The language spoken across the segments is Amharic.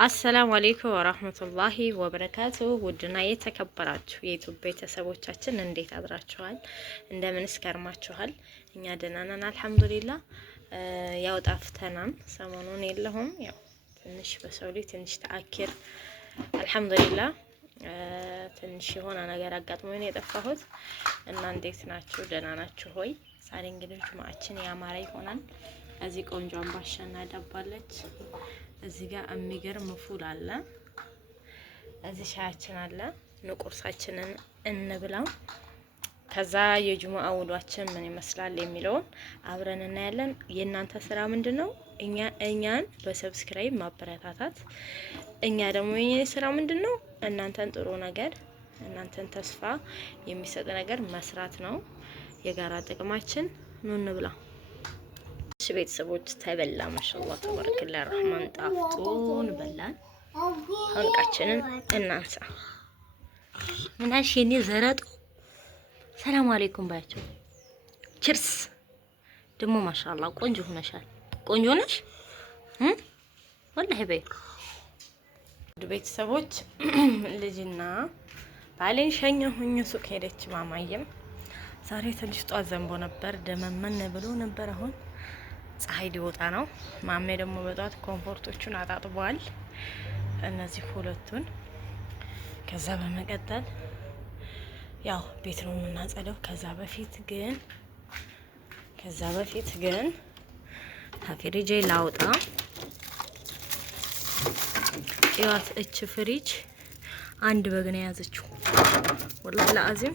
አሰላሙ አለይኩም ወራህመቱላሂ ወበረካቱ። ውድና የተከበራችሁ የዩቲዩብ ቤተሰቦቻችን እንዴት አድራችኋል? እንደምንስ ከርማችኋል? እኛ ደህና ነን አልሐምዱሊላህ። ያው ጣፍተናን ሰሞኑን የለሁም። ያው ትንሽ በሰው ላይ ትንሽ ተአኪር አልሐምዱሊላህ ትንሽ የሆነ ነገር አጋጥሞኝ ነው የጠፋሁት እና እንዴት ናችሁ? ደህና ናችሁ ሆይ? ዛሬ እንግዲህ ጁማአችን ያማረ ይሆናል። እዚህ ቆንጆ አምባሻ እናዳባለች። እዚህ ጋር የሚገርም ፉል አለ። እዚህ ሻያችን አለ። ቁርሳችንን እንብላው። ከዛ የጁሙአ ውሏችን ምን ይመስላል የሚለውን አብረን እናያለን። የእናንተ ስራ ምንድነው? እኛን በሰብስክራይብ ማበረታታት፣ እኛ ደግሞ የኛ ስራ ምንድነው? እናንተን ጥሩ ነገር፣ እናንተን ተስፋ የሚሰጥ ነገር መስራት ነው። የጋራ ጥቅማችን ኑ እንብላ። ቤተሰቦች ተበላ። ማሻአላህ ተባረከላ ረህማን ጣፍጦን በላን። አሁን እቃችንን እናንሳ። ምን አልሽኝ? ዘረጡ ሰላም አለይኩም ባያቸው። ቺርስ ደግሞ ማሻአላህ ቆንጆ ሆነሻል። ቆንጆ ነሽ ወላሂ በይ። ቤተሰቦች ልጅና ባሌን ሸኘሁኝ። ሱቅ ሄደች። ማማየም ዛሬ ትንሽ ጧት ዘንቦ ነበር፣ ደመመን ብሎ ነበር። አሁን ፀሐይ ሊወጣ ነው። ማሜ ደግሞ በጧት ኮምፎርቶቹን አጣጥቧል፣ እነዚህ ሁለቱን። ከዛ በመቀጠል ያው ቤት ነው የምናጸደው። ከዛ በፊት ግን ፍሪጄ ላውጣ። ይዋት እች ፍሪጅ አንድ በግ ነው የያዘችው። ወላሂ ለአዚም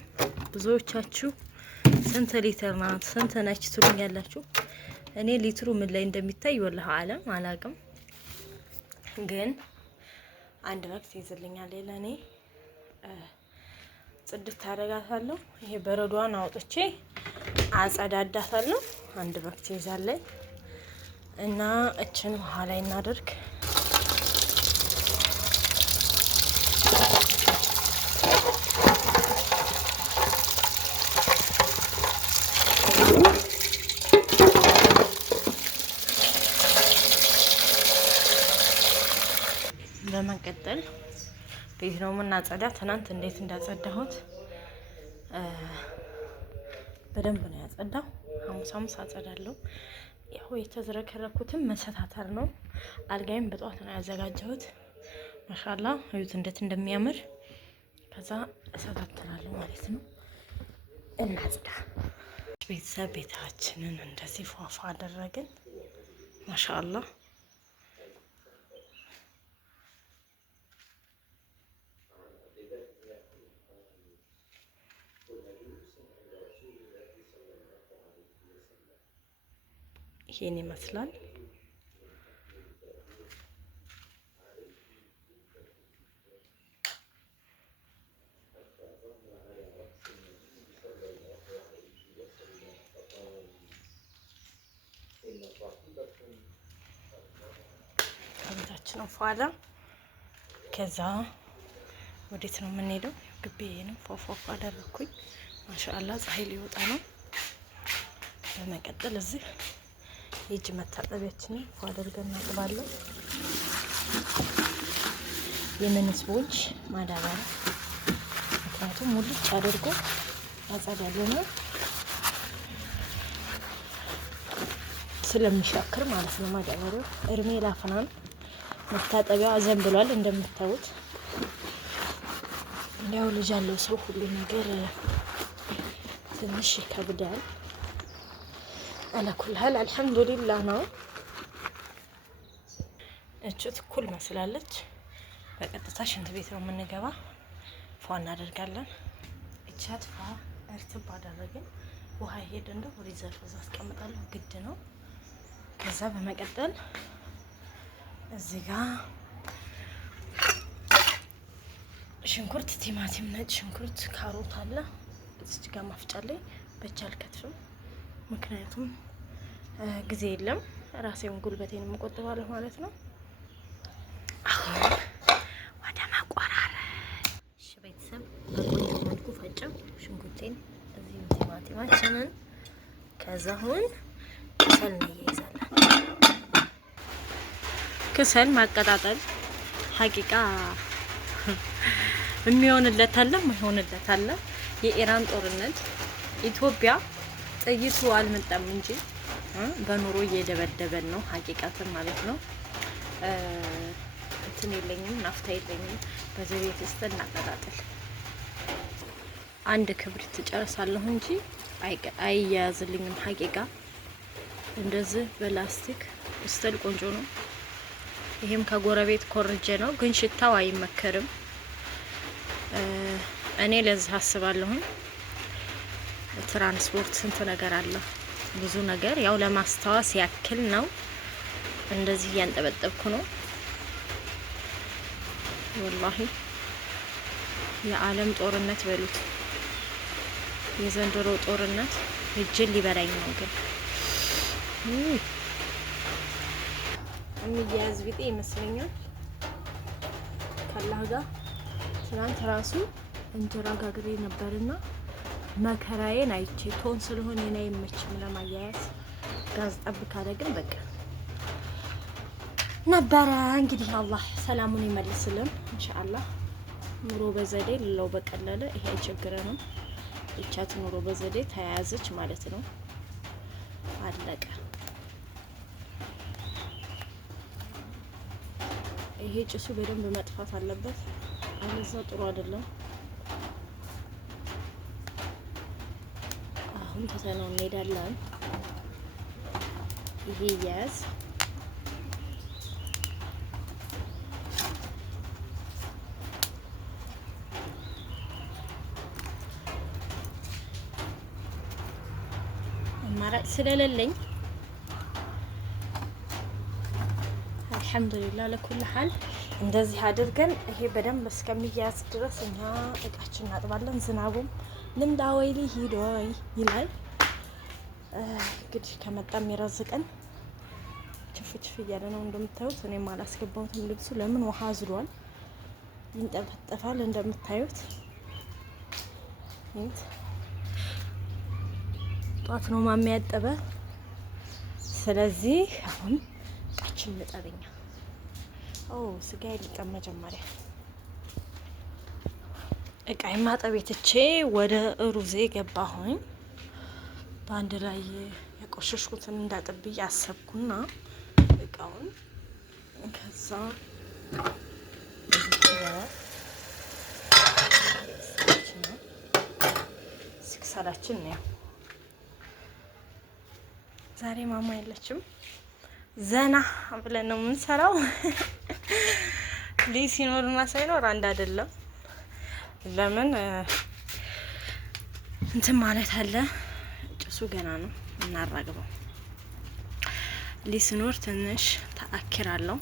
ብዙዎቻችሁ ስንት ሊትር ናት ስንት ነች ትሉኛላችሁ። እኔ ሊትሩ ምን ላይ እንደሚታይ ወላሂ አለም አላቅም፣ ግን አንድ ወቅት ይዝልኛል። ለኔ ጽድት ታደርጋታለሁ። ይሄ በረዷን አውጥቼ አጸዳዳታለሁ። አንድ ወቅት ይዛለኝ እና እችን ውሃ ላይ እናደርግ። በመቀጠል ቤት ነው የምናጸዳ። ትናንት እንዴት እንዳጸዳሁት በደንብ ነው ያጸዳው። ሐሙስ አጸዳለሁ። ያው የተዝረከረኩትም መሰታተር ነው። አልጋይም በጧት ነው ያዘጋጀሁት። ማሻአላህ እዩት እንዴት እንደሚያምር። ከዛ እሰታተራለሁ ማለት ነው። እናጽዳ። ቤተሰብ ቤታችንን እንደዚህ ፏፏ አደረግን። ማሻአላህ ይሄን ይመስላል። ከቤታችን ፏላ። ከዛ ወዴት ነው የምንሄደው? ግቢዬንም ፏፏ አደረኩኝ። ማሻአላህ ፀሐይ ሊወጣ ነው። በመቀጠል እዚህ የእጅ መታጠቢያችንን ፏ አድርገን እናጥባለን። የምን ስፖንጅ ማዳበሪያ፣ ምክንያቱም ሙልጭ አድርጎ ያጸዳልና ስለሚሻክር ማለት ነው። ማዳበሪያው እርሜ ላፍናን። መታጠቢያው አዘንብሏል እንደምታዩት። ያው ልጅ ያለው ሰው ሁሉ ነገር ትንሽ ይከብዳል። አለኩልሃል አልሐምዱሊላህ ነው። እቹት ኩል መስላለች። በቀጥታ ሽንት ቤት ነው የምንገባ። ፏ እናደርጋለን። እቻት ፏ እርጥብ አደረግን። ውሃ ሄድ እንደው ሪዘርቭ እዛ አስቀምጣለሁ፣ ግድ ነው። ከዛ በመቀጠል እዚህ ጋር ሽንኩርት፣ ቲማቲም፣ ነጭ ሽንኩርት፣ ካሮት አለ። እዚህ ጋር ማፍጫለኝ። በእጅ አልከትፍም፣ ምክንያቱም ጊዜ የለም። ራሴውን ጉልበቴን የምቆጥባለሁ ማለት ነው። አሁን ወደ ማቆራረጥ። እሺ ቤተሰብ በቆንጆ መልኩ ፈጨው ሽንኩርቴን፣ እዚህ ቲማቲማችንን። ከዛ አሁን ክሰል እንያይዛለን። ክሰል ማቀጣጠል ሀቂቃ የሚሆንለት አለ ማይሆንለት አለ። የኢራን ጦርነት ኢትዮጵያ ጥይቱ አልመጣም እንጂ በኑሮ እየደበደበን ነው ሀቂቃትን ማለት ነው። እንትን የለኝም ናፍታ የለኝም። በዘቤት ውስጥ እናቀጣጥል አንድ ክብሪት ትጨርሳለሁ እንጂ አይያዝልኝም ሀቂቃ። እንደዚህ በላስቲክ ውስጥል ቆንጆ ነው። ይሄም ከጎረቤት ኮርጀ ነው፣ ግን ሽታው አይመከርም። እኔ ለዚህ አስባለሁ። ትራንስፖርት ስንት ነገር አለ፣ ብዙ ነገር ያው ለማስታወስ ያክል ነው። እንደዚህ እያንጠበጠብኩ ነው ወላሂ። የዓለም ጦርነት በሉት የዘንድሮ ጦርነት እጅን ሊበላኝ ነው። ግን የሚያያዝ ቢጤ ይመስለኛል ካላህ ጋር። ትናንት ራሱ እንጀራ ጋግሬ ነበርና መከራዬን አይቼ ቶን ስለሆነ እኔ አይመችም ለማያያዝ። ጋዝ ጠብ ካለ ግን በቃ ነበረ። እንግዲህ አላህ ሰላሙን ይመልስልን ኢንሻአላህ። ኑሮ በዘዴ ለው በቀለለ ይሄ አይቸግረንም። ብቻት ኑሮ በዘዴ ተያያዘች ማለት ነው። አለቀ። ይሄ ጭሱ በደንብ መጥፋት አለበት፣ አለዛ ጥሩ አይደለም። አሁን ተሰናው እንሄዳለን። ይሄ ያዝ አማራጭ ስለሌለኝ አልሐምዱሊላህ ለኩል ሐል እንደዚህ አድርገን ይሄ በደንብ እስከሚያዝ ድረስ እኛ እቃችን እናጥባለን። ዝናቡም ልምዳ ወይሊ ሂዶይ ይላል። እንግዲህ ከመጣም ይረዝቀን። ችፍችፍ እያለ ነው እንደምታዩት። እኔም አላስገባሁትም ልብሱ ለምን ውሃ አዝሏል፣ ይንጠፈጠፋል እንደምታዩት። ጧት ነው ማሚ ያጠበ። ስለዚህ አሁን እቃችን እንጠብኛ። ስጋ ይልቀም መጀመሪያ እቃይ ማጠብ ትቼ ወደ ሩዜ ገባሁኝ። በአንድ ላይ የቆሸሽኩትን እንዳጥብ ያሰብኩና እቃውን ከዛ ስክሰላችን ነው። ዛሬ ማማ የለችም፣ ዘና ብለን ነው የምንሰራው። ልጅ ሲኖርና ሳይኖር አንድ አይደለም። ለምን እንትን ማለት አለ። ጭሱ ገና ነው እናራግበው። ልጅ ሲኖር ትንሽ ተአክራለሁ።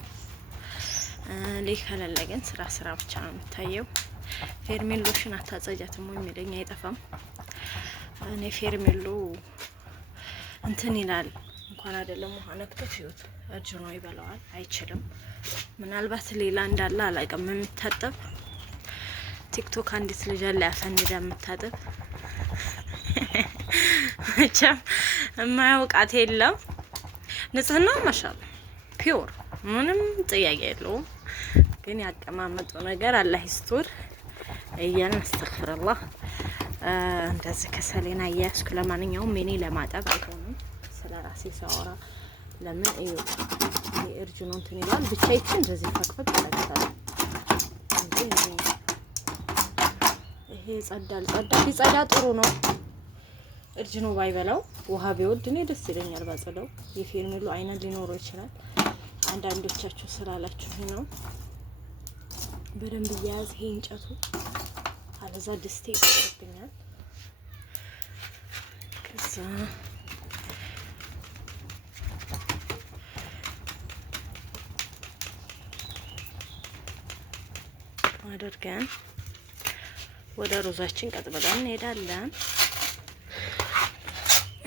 ልጅ ከሌለ ግን ስራ ብቻ ነው የምታየው። ፌርሜሎሽን አታጸጃትም ወይ የሚለኝ አይጠፋም። እኔ ፌርሜሎ እንትን ይላል እንኳን አይደለም ውሃ ነክቶት ይወት እርጅኖ ይበላዋል፣ አይችልም። ምናልባት ሌላ እንዳለ አላውቅም። የምታጠብ ቲክቶክ አንዲት ልጅ አለ ያፈንዳ የምታጠብ መቼም የማያውቃት የለም። ንጽህና ማሻአላ ፒውር ምንም ጥያቄ የለውም። ግን ያቀማመጡ ነገር አላህ ይስጥር እያን አስተግፍሩላህ። እንደዚህ ከሰሌና እያስኩ ለማንኛውም እኔ ለማጠብ አይሆንም ስለራሴ ሳወራ ለምን የእርጅኖ እንትን ይላል። ብቻ ይቺ እንደዚህ ፈቅፈቅ ያደርጋል እንጂ ይሄ ጸዳል ይጸዳ ጥሩ ነው። እርጅኖ ባይበላው ውሃ ቢወድ እኔ ደስ ይለኛል ባጸዳው። የፌርሜሎ አይነት ሊኖረው ይችላል። አንዳንዶቻችሁ ስላላችሁ ነው። በደንብ እያያዝ ይሄ እንጨቱ አለዛ ድስቴ ይቆርብኛል። ከዛ አድርገን ወደ ሩዛችን ቀጥ ብለን እንሄዳለን።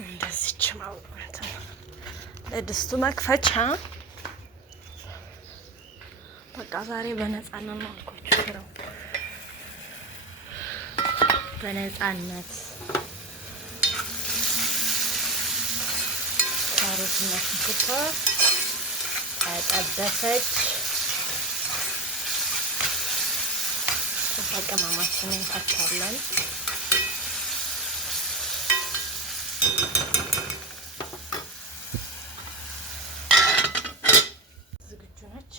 እንደዚች ማለት ለድስቱ መክፈቻ በቃ ዛሬ በነፃነት ነው አልኳችሁ። በነፃነት ካሮትና ሽንኩርት ተጠበሰች። ከዛ ቅመማችንን እንከታለን። ዝግጁ ነች።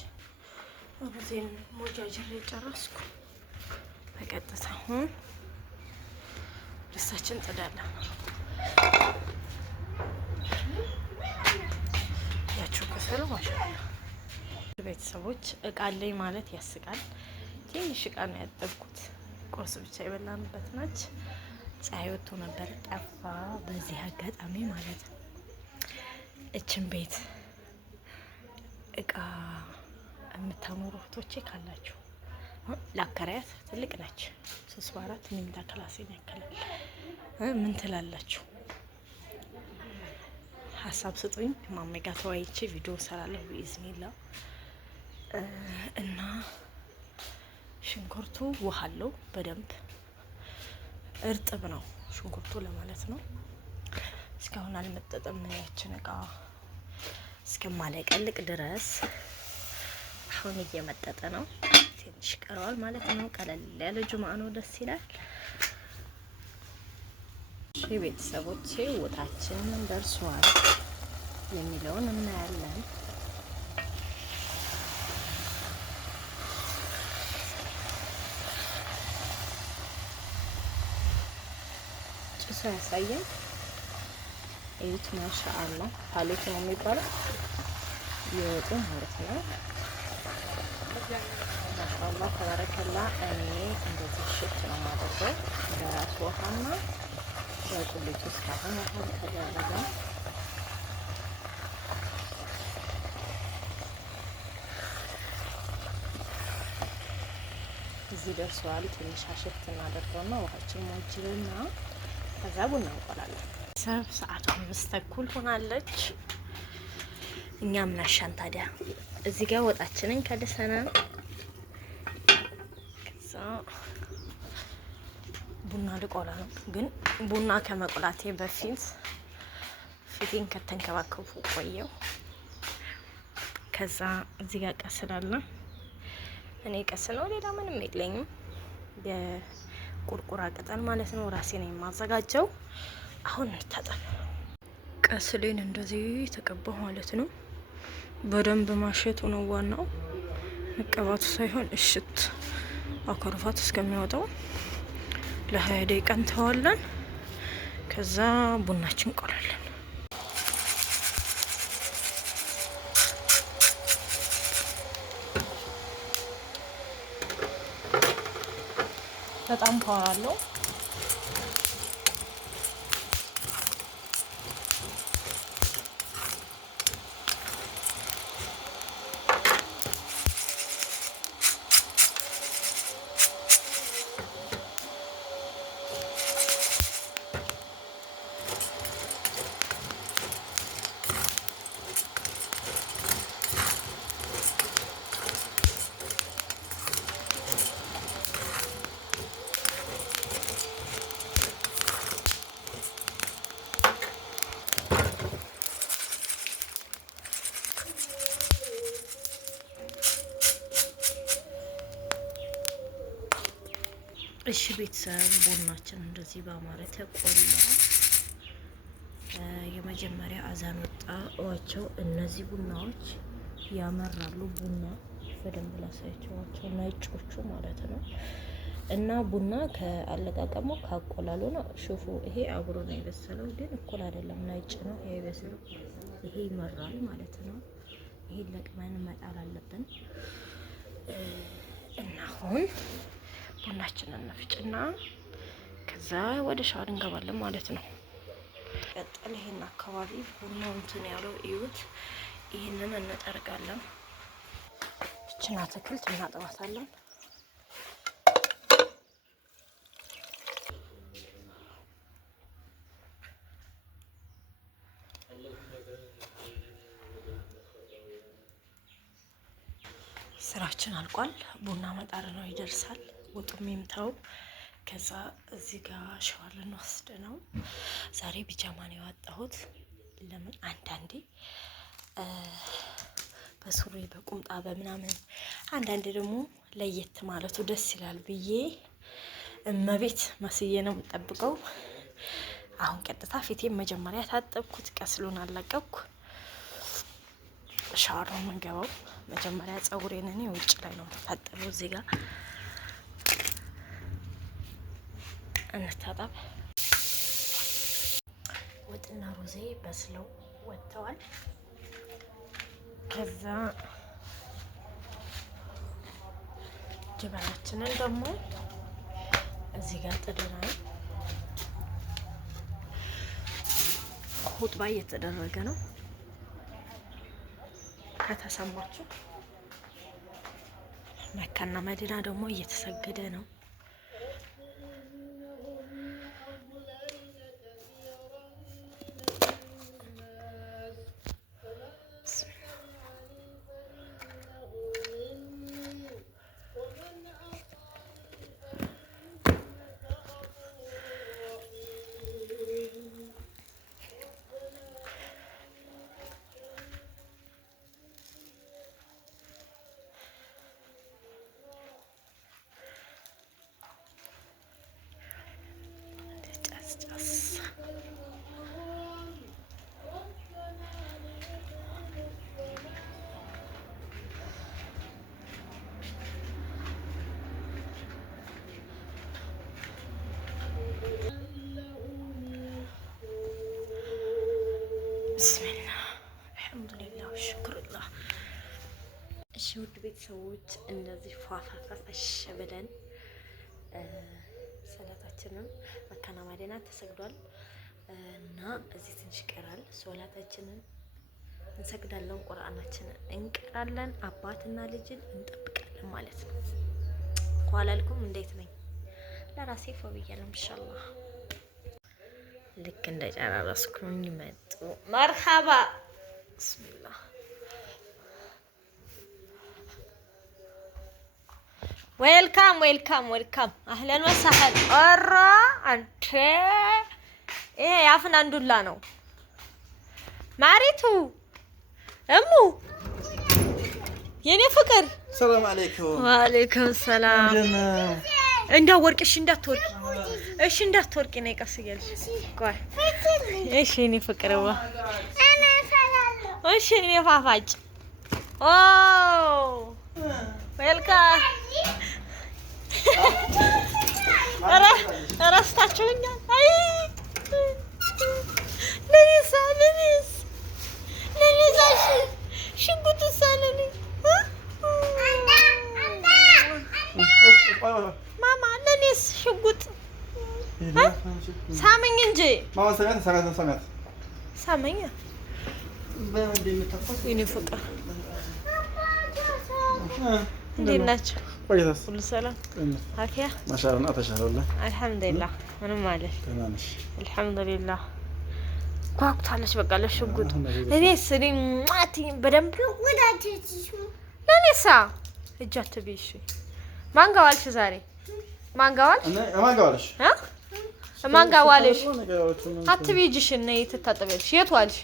ሩዜን ሞጃጅሬ ጨረስኩ። በቀጥታ አሁን ድስታችን ጥዳለን። ያቸው ከሰሉ ማሻአላ ቤተሰቦች እቃ አለኝ ማለት ያስቃል። ትንሽ እቃ ነው ያጠብኩት። ቁርስ ብቻ የበላንበት ነች። ፀሐይ ወጥቶ ነበር ጠፋ። በዚህ አጋጣሚ ማለት ነው እችን ቤት እቃ የምታኖሩ እህቶቼ ካላችሁ ላከራያት። ትልቅ ነች። 3 በ4 መኝታ ክላሴን ያክላል። ምን ትላላችሁ? ሀሳብ ስጡኝ። ማሜ ጋር ተወያይቼ ቪዲዮ ሰራለሁ ቢኢዝኒላ። እና ሽንኩርቱ ውሃ አለው በደንብ እርጥብ ነው ሽንኩርቱ ለማለት ነው። እስካሁን አልመጠጠም። ያችን እቃ እስከማለቀልቅ ድረስ አሁን እየመጠጠ ነው። ትንሽ ቀረዋል ማለት ነው። ቀለል ያለ ጁምአ ነው፣ ደስ ይላል። እሺ ቤተሰቦቼ ወጣችን ደርሷል የሚለውን እናያለን። ጭሱ ያሳየን። እዩት፣ ማሻአላ ፓሌት ነው የሚባለው የወጡ ማለት ነው። ማሻአላ ተባረከላ። እኔ እንደዚህ ሽት ነው የማደርገው በራሱ ውሃና በቁሌቱ እስካሁን ውሃ ተደረገ። እዚህ ደርሰዋል። ትንሽ አሸት እናደርገውና ውሃችን ሞጅልና ከዛ ቡና እንቆላለን። ሰዓቱ 5 ተኩል ሆናለች። እኛ ምን አሻን ታዲያ። እዚህ ጋር ወጣችንን ከድሰናል። ከዛ ቡና ልቆላ ነው። ግን ቡና ከመቁላቴ በፊት ፊቴን ከተንከባከቡ ቆየው። ከዛ እዚህ ጋር ቀስላለ። እኔ ቀስለው ሌላ ምንም የለኝም። የቁርቁራ ቅጠል ማለት ነው። ራሴ ነኝ የማዘጋጀው። አሁን እንታጠብ። ቀስሌን እንደዚህ ተቀባሁ ማለት ነው። በደንብ ማሸቱ ነው ዋናው፣ መቀባቱ ሳይሆን እሽት አኮርፋት እስከሚወጣው ለ20 ደቂቃ እንተዋለን። ከዛ ቡናችን እንቆላለን። በጣም ፓወር አለው። እሺ ቤተሰብ ቡናችን እንደዚህ በአማረ ተቆላ። የመጀመሪያ አዛን ወጣ ዋቸው። እነዚህ ቡናዎች ያመራሉ። ቡና በደንብ ላሳያቸዋቸው ነጮቹ ማለት ነው። እና ቡና ከአለቃቀሙ ካቆላሉ ነው። ሹፉ፣ ይሄ አብሮ ነው የበሰለው፣ ግን እኩል አይደለም። ነጭ ነው ይሄ የበሰለው። ይሄ ይመራል ማለት ነው። ይሄ ለቅመን መጣል አለብን። እና አሁን ቡናችንን እንፍጭና ከዛ ወደ ሻወር እንገባለን ማለት ነው። ቀጥል ይሄን አካባቢ ቡናው እንትን ያለው እዩት። ይሄንን እንጠርጋለን። እቺን አትክልት እናጥባታለን። ስራችን አልቋል። ቡና መጣር ነው፣ ይደርሳል። ወጡም ይምታው። ከዛ እዚህ ጋር ሻወር ልንወስድ ነው። ዛሬ ቢጃማ ነው ያወጣሁት። ለምን አንዳንዴ በሱሪ በቁምጣ በምናምን አንዳንዴ ደግሞ ለየት ማለቱ ደስ ይላል ብዬ እመቤት መስዬ ነው የምጠብቀው። አሁን ቀጥታ ፊቴን መጀመሪያ ታጠብኩት፣ ቀስሉን አለቀኩ። ሻወር ነው የምንገባው። መጀመሪያ ፀጉሬን እኔ ውጭ ላይ ነው የምታጠበው። እዚህ ጋር እንታጠብ። ወጥና ሩዜ በስለው ወጥተዋል። ከዛ ጅበናችንን ደግሞ እዚህ ጋር ጥደናል። ሁጥባ እየተደረገ ነው ከተሰማችሁ። መካና መዲና ደግሞ እየተሰገደ ነው። ብስሚላ አልሐምዱሊላህ ሽክሩላህ። እሺ ውድ ቤተሰቦች እንደዚህ ፏፋፋሽ ብለን ሰላታችንን መካና መዲና ተሰግዷል እና እዚህ ትንሽ ይቀራል። ሶላታችንን እንሰግዳለን፣ ቁርአናችንን እንቀራለን፣ አባትና ልጅን እንጠብቃለን ማለት ነው። ኳላልኩም እንዴት ነኝ? ለራሴ ፈብያለሁ ኢንሻአላህ። ልክ እንደጨራረስኩኝ መጡ። መርሐባ ብስሚላህ። ዌልካም ዌልካም ዌልካም አህለን ወሰህለን። ኧረ አንተ ይሄ የአፍናንዱላ ነው። ማሪቱ እሙ የኔ ፍቅር ሰላም አለይኩም። ወአለይኩም ሰላም። እንዳትወርቂ እሺ፣ እንዳትወርቂ እሺ፣ እንዳትወርቂ ነይ ቀስ እያልሽ ቆይ። እሺ እኔ ፍቅርዋ እኔ ሰላም። እሺ እኔ ፋፋጭ ኦ ዌልካም። እረስታችሁኛል። አይ ለኔሳ ሽጉጥ ሳለኒ ማማ ለኔስ ሽጉጥ ሳመኝ እንጂ ማማ ሰማት ሳመኝ የኔ ፍቅር። እንዴት ናቸው? ሁሉ ሰላም አፊያ ማሻአላህ ተሻለውላ። አልሐምዱሊላህ ምንም ማለት አልሐምዱሊላህ። ጓጉታለች በቃ ለሽጉጥ። እኔስ በደንብ ለኔሳ እጅ አትበይ እሺ። ማን ጋር ዋልሽ ዛሬ? ማን ጋር ዋልሽ? ማን ጋር ዋልሽ? አትበይ እጅሽን ነይ ትታጠቢያለሽ። የት ዋልሽ?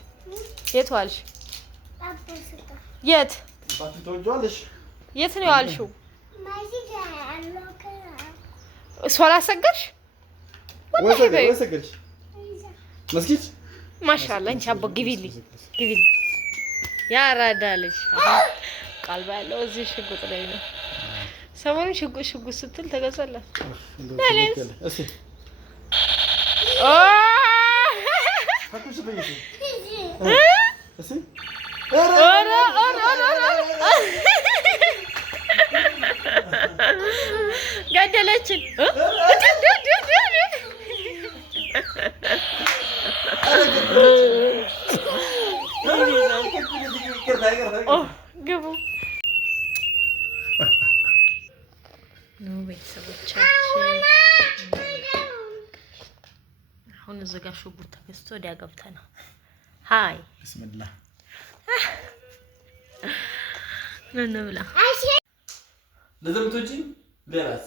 የት ዋልሽ? የት የት ነው ያልሽው? ሶላት ሰገድሽ? ወላሂ ሰገድሽ መስጊድ ማሻአላህ። እንቺ አቦ ግቢልኝ ግቢልኝ ያራዳልሽ። ቀልባ ያለው እዚህ ሽጉጥ ላይ ነው። ሰሞኑን ሽጉጥ ስትል ተገዛላት። እሺ ኦ እሺ ገደለችን። ግቡ ቤተሰቦቻችን። አሁን እዚህ ጋር ሽጉጥ ተገዝቶ ወዲያ ገብተናል። ሀይ ብስሚላህ ምን ብላ ለዘምቶጂ ለራስ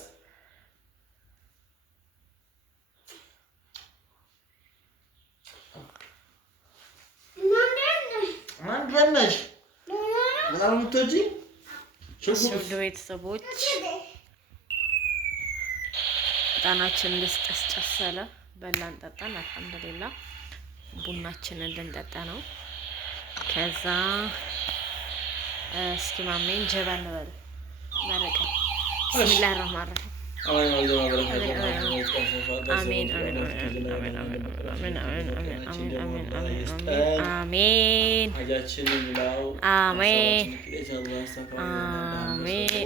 ማን ገነሽ ምን በጣም የምትወጂ ውድ ቤተሰቦች ጣናችን ልስጨስጨሰለ በላን ጠጣን። አልሐምዱሊላህ ቡናችንን ልንጠጣ ነው። ከዛ እስኪ ማሜን ጀባ እንበል መረቀ ቢስሚላህ الرحمن الرحيم አሜን አሜን አሜን አሜን አሜን አሜን ሀጃችንን ይላው አሜን አሜን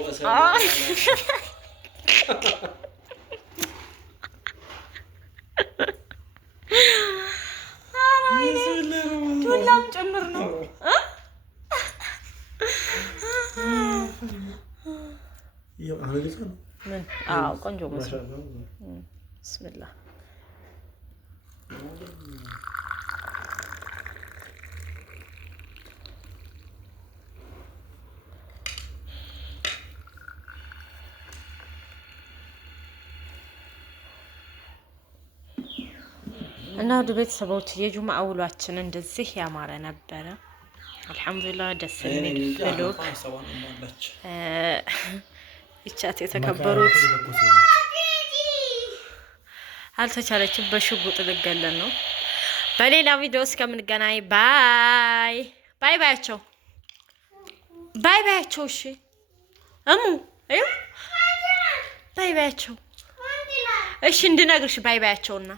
ዱላም ጭምር ነው። ምን? አዎ ቆንጆ መስሎ ቢስሚላህ እና ወደ ቤተሰቦች የጁማ ውሏችን እንደዚህ ያማረ ነበረ። አልሐምዱሊላህ ደስ የሚል ብሎግ ይቻት የተከበሩት አልተቻለችም። በሽጉጥ ልገለን ነው። በሌላ ቪዲዮ እስከምንገናኝ ባይ ባይ ባያቸው ባይ ባያቸው። እሺ እሙ አዩ ባይ ባያቸው። እሺ እንድነግርሽ ባይ ባያቸውና